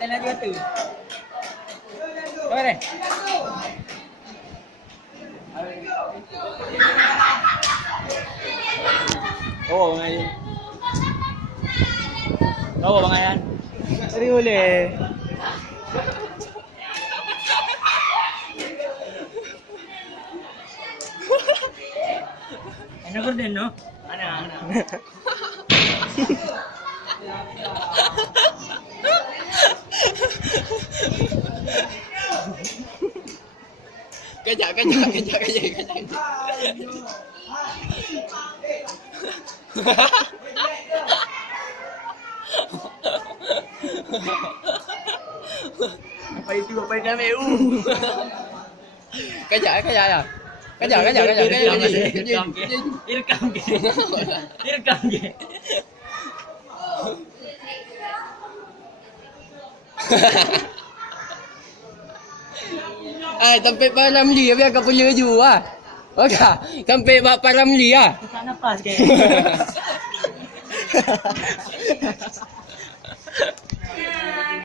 Tên là đưa tử. Thôi này. Oo, ngayon. Oo, mga yan. Tadi uli. Ano ko din, no? Ano? Kejap. Apa itu? Apa itu namanya? Kejap ya. Kejap. Direkam ke? Tempat Pak Ramli biar kau punya ju ah. Okey, tempat Pak Ramli ah. Tak nafas ke?